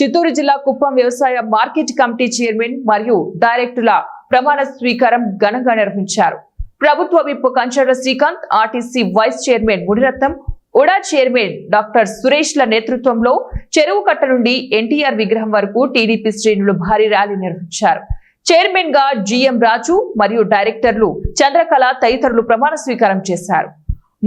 చిత్తూరు జిల్లా కుప్పం వ్యవసాయ market committee chairman మరియు డైరెక్టర్ల ప్రమాణ స్వీకారం ఘనంగా నిర్వహించారు. ప్రభుత్వ whip Kancharla Srikanth, RTC vice chairman Muniratnam, UDA chairman doctor సురేష్ల నేతృత్వంలో చెరువు కట్ట నుండి ఎన్టీఆర్ విగ్రహం వరకు టీడీపీ శ్రేణులు భారీ ర్యాలీ నిర్వహించారు. చైర్మన్ గా జిఎం రాజు మరియు డైరెక్టర్లు చంద్రకళ తదితరులు ప్రమాణ స్వీకారం చేశారు.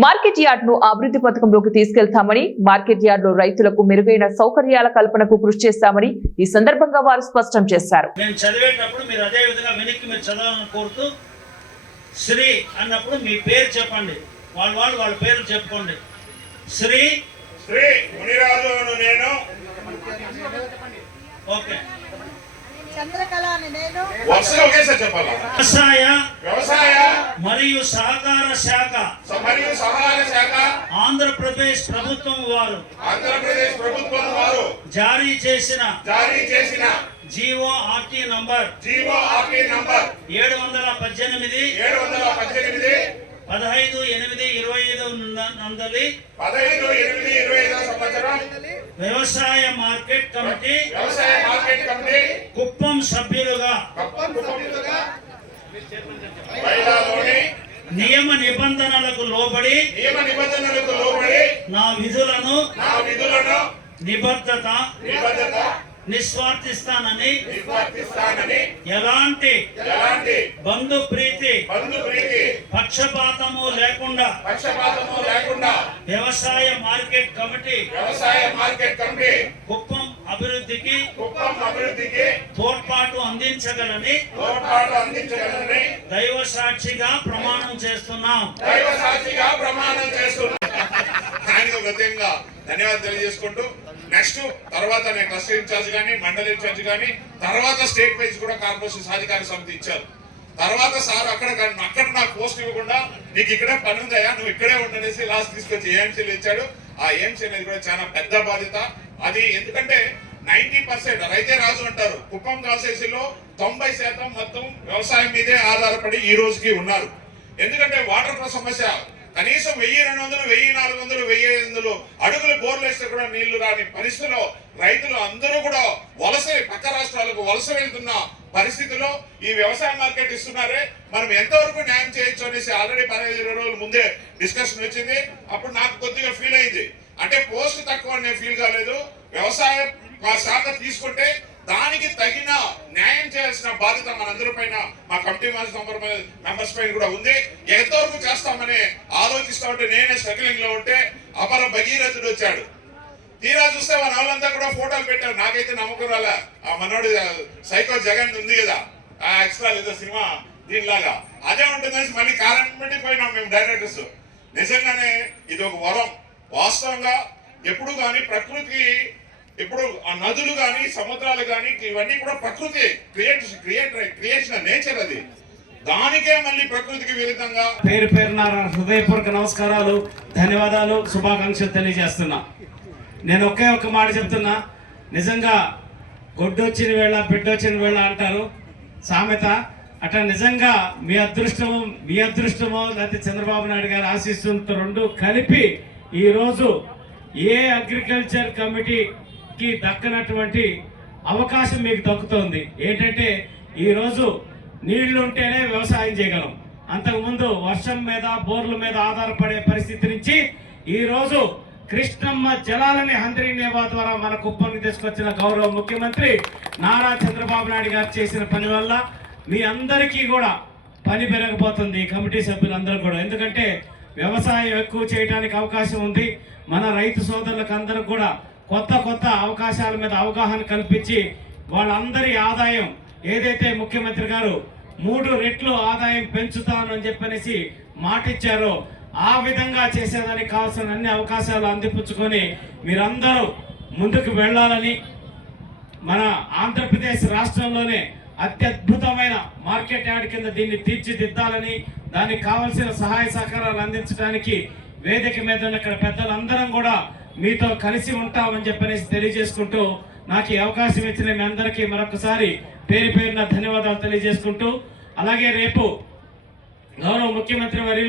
మార్కెట్ యార్డ్ ను అభివృద్ధి పథకంలోకి తీసుకెళ్తామని, మార్కెట్ యార్డ్ లో రైతులకు మెరుగైన సౌకర్యాల కల్పనకు కృషి చేస్తామని ఈ సందర్భంగా వారు స్పష్టం చేశారు. శ్రీ అన్నప్పుడు మీ పేరు చెప్పండి, వాళ్ళ పేరు చెప్పుకోండి. శ్రీ శ్రీ మునిరాజు నేను. ఓకే. చంద్రకళ నేను. వ్యవసాయ మరియు సహకార శాఖ ఆంధ్రప్రదేశ్ ప్రభుత్వం వారు జారీ చేసిన GORT నంబర్ 718 15/8/25 సంవత్సరం వ్యవసాయ మార్కెట్ కమిటీ కుప్పం సభ్యులుగా నియమ నిబంధనలకు లోబడి నా విధులను నిబద్ధత నిస్వార్థిస్తానని ఎలాంటి బంధు ప్రీతి పక్షపాతము లేకుండా వ్యవసాయ మార్కెట్ కమిటీ కుప్పం అభివృద్ధికి తోడ్పాటు అందించగలని దైవ సాక్షిగా ప్రమాణం చేస్తున్నాం. ధన్యవాదాలు తెలియజేసుకుంటూ నెక్స్ట్ తర్వాత నేను క్లస్టర్ ఇన్ఛార్జ్ కానీ మండల ఇన్ఛార్జ్ కానీ తర్వాత స్టేట్ వైజ్ కూడా కార్పొరేషన్ సాధికార సమితి ఇచ్చారు. తర్వాత సార్ అక్కడ నాకు పోస్ట్ ఇవ్వకుండా నీకు ఇక్కడే పని ఉందయా, నువ్వు ఇక్కడే ఉండనేసి లాస్ట్ తీసుకొచ్చి ఏఎంసీలు ఇచ్చాడు. ఆ ఏఎంసీ అనేది కూడా చాలా పెద్ద బాధ్యత. అది ఎందుకంటే 90% రైతే రాజు అంటారు. కుప్పం కాన్స్టిట్యున్సీలో 90% మొత్తం వ్యవసాయం మీదే ఆధారపడి ఈ రోజుకి ఉన్నారు. ఎందుకంటే వాటర్ సమస్య కనీసం 1200, 1400, 1500 అడుగులు బోర్లు వేస్తే కూడా నీళ్లు రాని పరిస్థితిలో రైతులు అందరూ కూడా పక్క రాష్ట్రాలకు వలస వెళ్తున్న పరిస్థితిలో ఈ వ్యవసాయ మార్కెట్ ఇస్తున్నారే, మనం ఎంతవరకు న్యాయం చేయొచ్చు అనేసి ఆల్రెడీ 15-20 రోజుల ముందే డిస్కషన్ వచ్చింది. అప్పుడు నాకు కొద్దిగా ఫీల్ అయింది. అంటే పోస్ట్ తక్కువ నేను ఫీల్ కాలేదు. వ్యవసాయ శాఖ తీసుకుంటే దానికి తగిన న్యాయం చేయాల్సిన బాధ్యత మనందరి పైన, మా కమిటీ మెంబర్స్ పైన కూడా ఉంది. ఎంతవరకు చేస్తామని ఆలోచిస్తా ఉంటే నేనే స్ట్రగ్లింగ్ లో ఉంటే అపర భగీరథుడు వచ్చాడు. తీరా చూస్తే మన వాళ్ళంతా కూడా ఫోటోలు పెట్టారు. నాకైతే నమ్మకం రాలే. ఆ మనోడు సైకో జగన్ ఉంది కదా, ఆ ఎక్స్ట్రా లేదా సినిమా దీనిలాగా అదే ఉంటుందని మళ్ళీ కారణం పోయినాం మేము డైరెక్టర్స్. నిజంగానే ఇది ఒక వరం. వాస్తవంగా ఎప్పుడు కానీ ప్రకృతికి ఇప్పుడు ఆ నదులు కానీ సముద్రాలు కానీ ఇవన్నీ కూడా ప్రకృతి క్రియేషన్ నేచర్. అది దానికే మళ్ళీ ప్రకృతికి విరుద్ధంగా పేరున హృదయపూర్వక నమస్కారాలు, ధన్యవాదాలు, శుభాకాంక్షలు తెలియజేస్తున్నా. నేను ఒకే ఒక్క మాట చెప్తున్నా. నిజంగా గొడ్డొచ్చిన వేళ బిడ్డొచ్చిన వేళ అంటారు సామెత. అట్లా నిజంగా మీ అదృష్టమో లేకపోతే చంద్రబాబు నాయుడు గారు ఆశిస్తుంటే రెండు కలిపి ఈరోజు ఏ అగ్రికల్చర్ కమిటీకి దక్కనటువంటి అవకాశం మీకు దక్కుతోంది. ఏంటంటే ఈరోజు నీళ్లు ఉంటేనే వ్యవసాయం చేయగలం. అంతకుముందు వర్షం మీద బోర్ల మీద ఆధారపడే పరిస్థితి నుంచి ఈరోజు కృష్ణమ్మ జలాలని హంద్రీనేవా ద్వారా మన కుప్పంకి తీసుకొచ్చిన గౌరవ ముఖ్యమంత్రి నారా చంద్రబాబు నాయుడు గారు చేసిన పని వల్ల మీ అందరికీ కూడా పని పెరగబోతుంది. కమిటీ సభ్యులందరూ కూడా, ఎందుకంటే వ్యవసాయం ఎక్కువ చేయడానికి అవకాశం ఉంది. మన రైతు సోదరులకు అందరికి కూడా కొత్త అవకాశాల మీద అవగాహన కల్పించి వాళ్ళందరి ఆదాయం ఏదైతే ముఖ్యమంత్రి గారు 3 రెట్లు ఆదాయం పెంచుతాను అని చెప్పనేసి మాట ఇచ్చారో ఆ విధంగా చేసేదానికి కావాల్సిన అన్ని అవకాశాలు అందిపుచ్చుకొని మీరందరూ ముందుకు వెళ్ళాలని, మన ఆంధ్రప్రదేశ్ రాష్ట్రంలోనే అత్యద్భుతమైన మార్కెట్ యార్డ్ కింద దీన్ని తీర్చిదిద్దాలని, దానికి కావలసిన సహాయ సహకారాలు అందించడానికి వేదిక మీద ఉన్న ఇక్కడ పెద్దలందరం కూడా మీతో కలిసి ఉంటామని చెప్పనేసి తెలియజేసుకుంటూ నాకు ఈ అవకాశం ఇచ్చిన మీ అందరికీ మరొకసారి పేరున ధన్యవాదాలు తెలియజేసుకుంటూ, అలాగే రేపు గౌరవ ముఖ్యమంత్రి వర్యులు